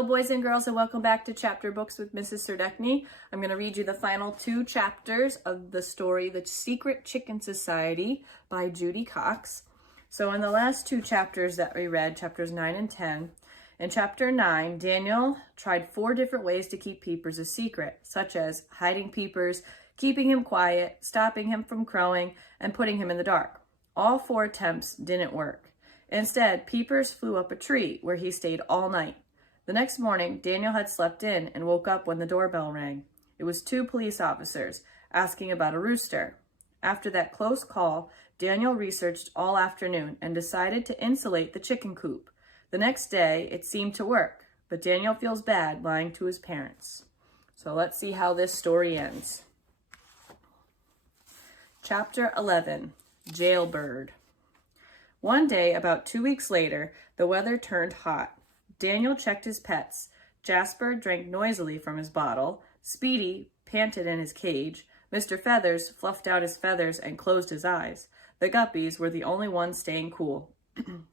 Hello, boys and girls, and welcome back to Chapter Books with Mrs. Serdechny. I'm going to read you the final 2 chapters of the story, The Secret Chicken Society by Judy Cox. So in the last 2 chapters that we read, chapters 9 and 10, in chapter 9, Daniel tried 4 different ways to keep Peepers a secret, such as hiding Peepers, keeping him quiet, stopping him from crowing, and putting him in the dark. All 4 attempts didn't work. Instead, Peepers flew up a tree where he stayed all night. The next morning, Daniel had slept in and woke up when the doorbell rang. It was 2 police officers asking about a rooster. After that close call, Daniel researched all afternoon and decided to insulate the chicken coop. The next day, it seemed to work, but Daniel feels bad lying to his parents. So let's see how this story ends. Chapter 11, Jailbird. One day, about 2 weeks later, the weather turned hot. Daniel checked his pets. Jasper drank noisily from his bottle. Speedy panted in his cage. Mr. Feathers fluffed out his feathers and closed his eyes. The guppies were the only ones staying cool.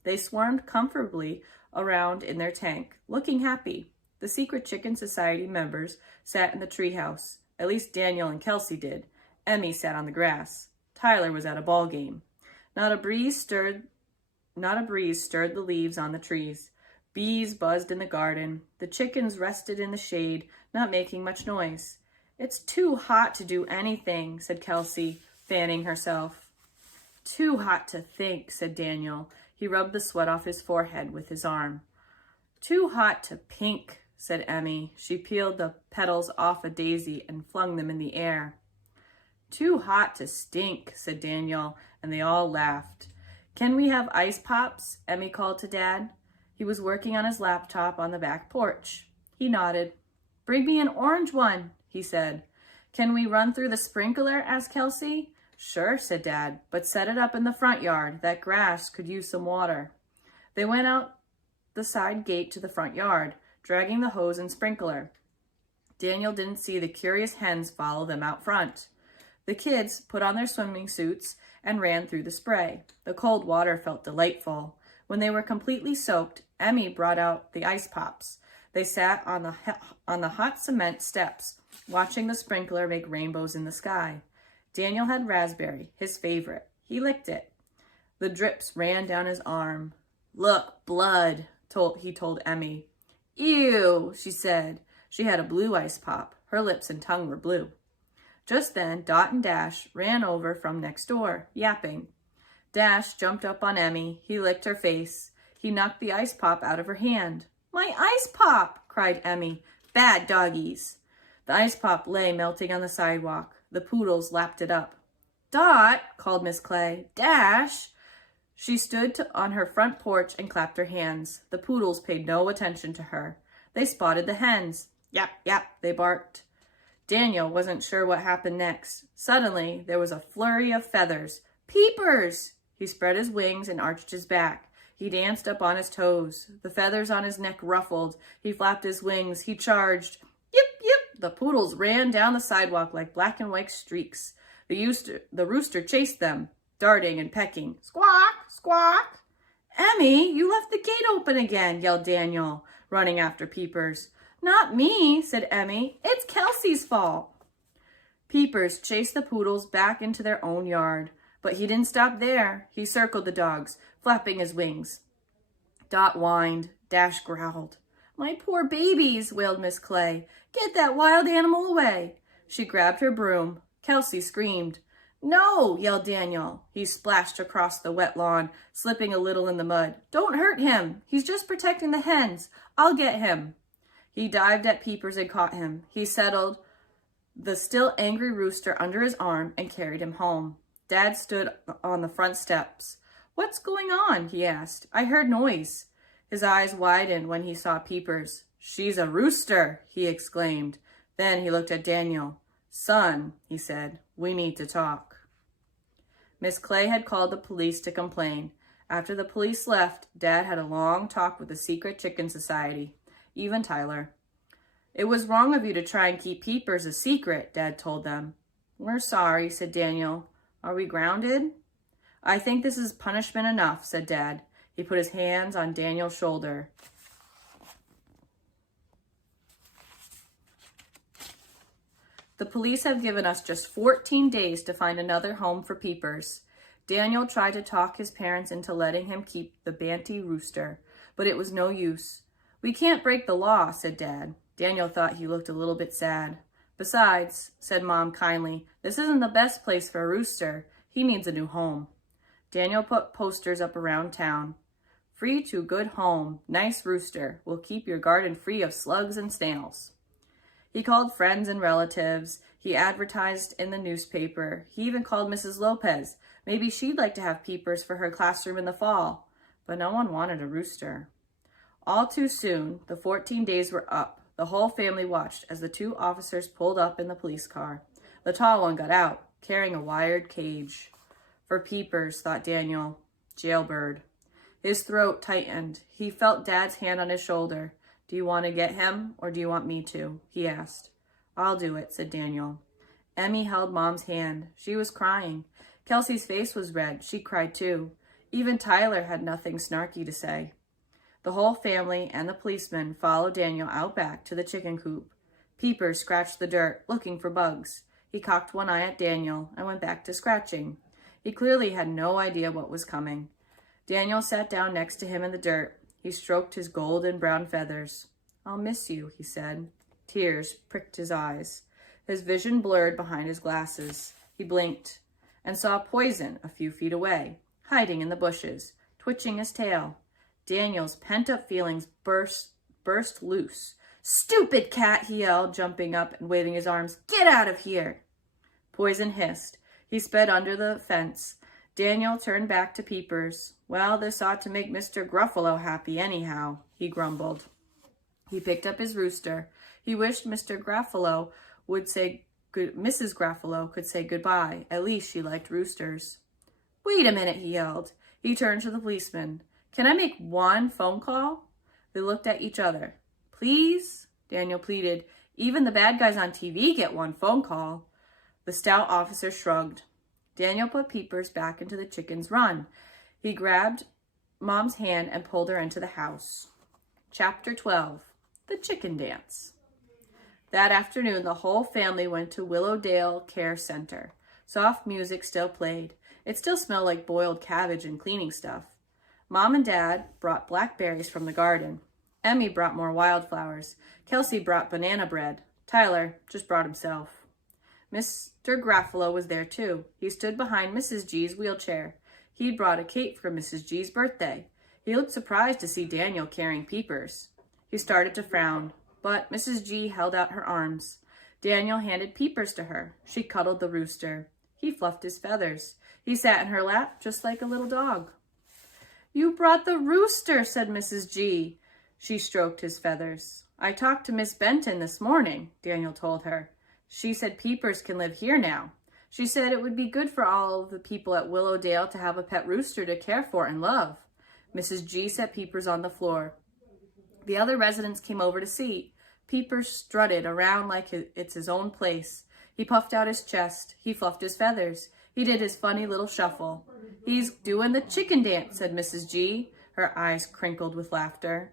They swarmed comfortably around in their tank, looking happy. The Secret Chicken Society members sat in the treehouse. At least Daniel and Kelsey did. Emmy sat on the grass. Tyler was at a ball game. Not a breeze stirred the leaves on the trees. Bees buzzed in the garden. The chickens rested in the shade, not making much noise. "It's too hot to do anything," said Kelsey, fanning herself. "Too hot to think," said Daniel. He rubbed the sweat off his forehead with his arm. "Too hot to pink," said Emmy. She peeled the petals off a daisy and flung them in the air. "Too hot to stink," said Daniel, and they all laughed. "Can we have ice pops?" Emmy called to Dad. He was working on his laptop on the back porch. He nodded. "Bring me an orange one," he said. "Can we run through the sprinkler?" asked Kelsey. "Sure," said Dad, "but set it up in the front yard. That grass could use some water." They went out the side gate to the front yard, dragging the hose and sprinkler. Daniel didn't see the curious hens follow them out front. The kids put on their swimming suits and ran through the spray. The cold water felt delightful. When they were completely soaked, Emmy brought out the ice pops. They sat on the hot cement steps, watching the sprinkler make rainbows in the sky. Daniel had raspberry, his favorite. He licked it. The drips ran down his arm. "Look, blood," he told Emmy. "Ew," she said. She had a blue ice pop. Her lips and tongue were blue. Just then, Dot and Dash ran over from next door, yapping. Dash jumped up on Emmy. He licked her face. He knocked the ice pop out of her hand. "My ice pop!" cried Emmy. "Bad doggies!" The ice pop lay melting on the sidewalk. The poodles lapped it up. "Dot!" called Miss Clay. "Dash!" She stood on her front porch and clapped her hands. The poodles paid no attention to her. They spotted the hens. "Yap, yap," they barked. Daniel wasn't sure what happened next. Suddenly, there was a flurry of feathers. "Peepers!" He spread his wings and arched his back. He danced up on his toes. The feathers on his neck ruffled. He flapped his wings. He charged. Yip, yip! The poodles ran down the sidewalk like black and white streaks. The rooster chased them, darting and pecking. "Squawk! Squawk!" "Emmy, you left the gate open again," yelled Daniel, running after Peepers. "Not me," said Emmy. "It's Kelsey's fault." Peepers chased the poodles back into their own yard. But he didn't stop there. He circled the dogs, flapping his wings. Dot whined. Dash growled. "My poor babies," wailed Miss Clay. "Get that wild animal away." She grabbed her broom. Kelsey screamed. "No," yelled Daniel. He splashed across the wet lawn, slipping a little in the mud. "Don't hurt him. He's just protecting the hens. I'll get him." He dived at Peepers and caught him. He settled the still angry rooster under his arm and carried him home. Dad stood on the front steps. "What's going on?" he asked. "I heard noise." His eyes widened when he saw Peepers. "She's a rooster," he exclaimed. Then he looked at Daniel. "Son," he said, "we need to talk." Miss Clay had called the police to complain. After the police left, Dad had a long talk with the Secret Chicken Society, even Tyler. "It was wrong of you to try and keep Peepers a secret," Dad told them. "We're sorry," said Daniel. "Are we grounded?" "I think this is punishment enough," said Dad. He put his hands on Daniel's shoulder. The police have given us just 14 days to find another home for Peepers. Daniel tried to talk his parents into letting him keep the banty rooster, but it was no use. We can't break the law, said Dad. Daniel thought he looked a little bit sad. Besides, said Mom kindly, this isn't the best place for a rooster. He needs a new home. Daniel put posters up around town. Free to good home, nice rooster, will keep your garden free of slugs and snails. He called friends and relatives. He advertised in the newspaper. He even called Mrs. Lopez. Maybe she'd like to have Peepers for her classroom in the fall. But no one wanted a rooster. All too soon, the 14 days were up. The whole family watched as the 2 officers pulled up in the police car. The tall one got out, carrying a wired cage. For Peepers, thought Daniel. Jailbird. His throat tightened. He felt Dad's hand on his shoulder. Do you want to get him, or do you want me to? He asked. I'll do it, said Daniel. Emmy held Mom's hand. She was crying. Kelsey's face was red. She cried too. Even Tyler had nothing snarky to say. The whole family and the policeman followed Daniel out back to the chicken coop. Peepers scratched the dirt, looking for bugs. He cocked one eye at Daniel and went back to scratching. He clearly had no idea what was coming. Daniel sat down next to him in the dirt. He stroked his golden brown feathers. I'll miss you, he said. Tears pricked his eyes. His vision blurred behind his glasses. He blinked and saw Poison a few feet away, hiding in the bushes, twitching his tail. Daniel's pent-up feelings burst loose. Stupid cat, he yelled, jumping up and waving his arms. Get out of here! Poison hissed. He sped under the fence. Daniel turned back to Peepers. Well, this ought to make Mr. Gruffalo happy anyhow, he grumbled. He picked up his rooster. He wished Mr. Gruffalo would say Mrs. Gruffalo could say goodbye. At least she liked roosters. Wait a minute, he yelled. He turned to the policeman. Can I make one phone call? They looked at each other. Please, Daniel pleaded. Even the bad guys on TV get one phone call. The stout officer shrugged. Daniel put Peepers back into the chicken's run. He grabbed Mom's hand and pulled her into the house. Chapter 12, The Chicken Dance. That afternoon, the whole family went to Willowdale Care Center. Soft music still played. It still smelled like boiled cabbage and cleaning stuff. Mom and Dad brought blackberries from the garden. Emmy brought more wildflowers. Kelsey brought banana bread. Tyler just brought himself. Mr. Gruffalo was there too. He stood behind Mrs. G's wheelchair. He'd brought a cake for Mrs. G's birthday. He looked surprised to see Daniel carrying Peepers. He started to frown, but Mrs. G held out her arms. Daniel handed Peepers to her. She cuddled the rooster. He fluffed his feathers. He sat in her lap just like a little dog. You brought the rooster, said Mrs. G. She stroked his feathers. I talked to Miss Benton this morning, Daniel told her. She said Peepers can live here now. She said it would be good for all of the people at Willowdale to have a pet rooster to care for and love. Mrs. G set Peepers on the floor. The other residents came over to see. Peepers strutted around like it's his own place. He puffed out his chest. He fluffed his feathers. He did his funny little shuffle. He's doing the chicken dance, said Mrs. G. Her eyes crinkled with laughter.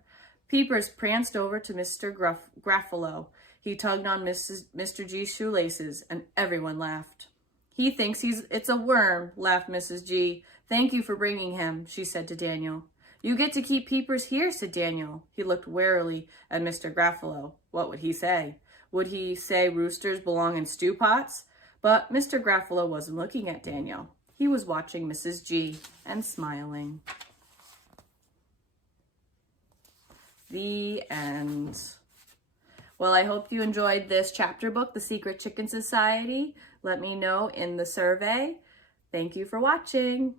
Peepers pranced over to Mr. Gruffalo. He tugged on Mr. G's shoelaces, and everyone laughed. He thinks it's a worm, laughed Mrs. G. Thank you for bringing him, she said to Daniel. You get to keep Peepers here, said Daniel. He looked warily at Mr. Gruffalo. What would he say? Would he say roosters belong in stew pots? But Mr. Gruffalo wasn't looking at Daniel. He was watching Mrs. G and smiling. The end. Well, I hope you enjoyed this chapter book, The Secret Chicken Society. Let me know in the survey. Thank you for watching.